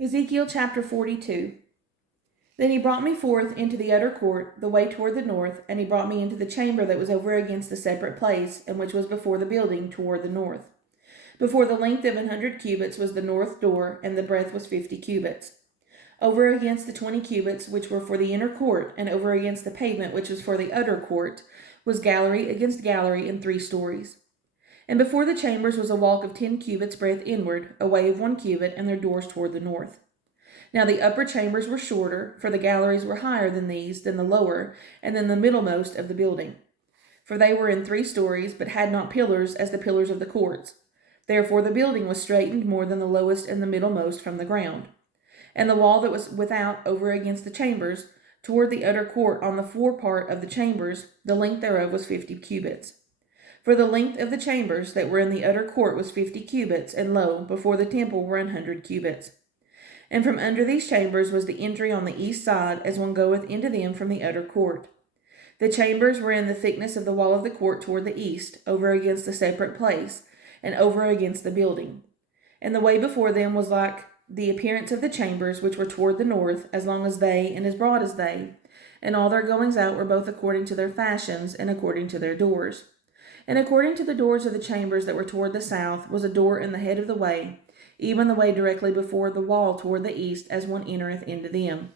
Ezekiel chapter 42. Then he brought me forth into the utter court, the way toward the north, and he brought me into the chamber that was over against the separate place, and which was before the building toward the north. Before the length of 100 cubits was the north door, and the breadth was 50 cubits. Over against the 20 cubits which were for the inner court, and over against the pavement which was for the utter court, was gallery against gallery in 3 stories. And before the chambers was a walk of 10 cubits breadth inward, a way of 1 cubit, and their doors toward the north. Now the upper chambers were shorter, for the galleries were higher than these, than the lower, and than the middlemost of the building. For they were in 3 stories, but had not pillars as the pillars of the courts. Therefore the building was straitened more than the lowest and the middlemost from the ground. And the wall that was without over against the chambers, toward the utter court on the forepart of the chambers, the length thereof was 50 cubits. For the length of the chambers that were in the utter court was 50 cubits, and lo, before the temple were 100 cubits. And from under these chambers was the entry on the east side, as one goeth into them from the utter court. The chambers were in the thickness of the wall of the court toward the east, over against the separate place, and over against the building. And the way before them was like the appearance of the chambers which were toward the north, as long as they, and as broad as they. And all their goings out were both according to their fashions, and according to their doors. And according to the doors of the chambers that were toward the south was a door in the head of the way, even the way directly before the wall toward the east, as one entereth into them.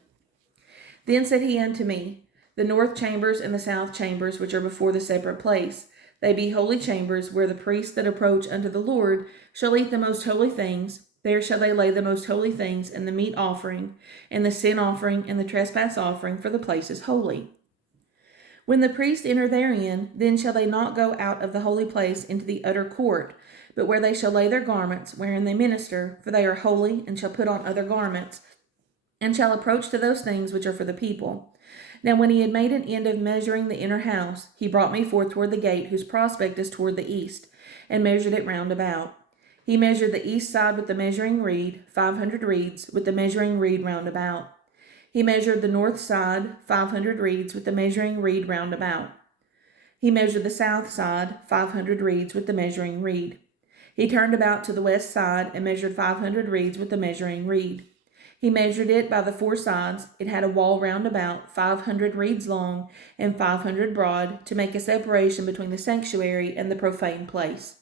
Then said he unto me, The north chambers and the south chambers, which are before the separate place, they be holy chambers, where the priests that approach unto the Lord shall eat the most holy things. There shall they lay the most holy things, and the meat offering, and the sin offering, and the trespass offering, for the place is holy. When the priests enter therein, then shall they not go out of the holy place into the utter court, but where they shall lay their garments, wherein they minister, for they are holy, and shall put on other garments, and shall approach to those things which are for the people. Now when he had made an end of measuring the inner house, he brought me forth toward the gate, whose prospect is toward the east, and measured it round about. He measured the east side with the measuring reed, 500 reeds, with the measuring reed round about. He measured the north side, 500 reeds, with the measuring reed round about. He measured the south side, 500 reeds, with the measuring reed. He turned about to the west side, and measured 500 reeds with the measuring reed. He measured it by the 4 sides. It had a wall round about, 500 reeds long, and 500 broad, to make a separation between the sanctuary and the profane place.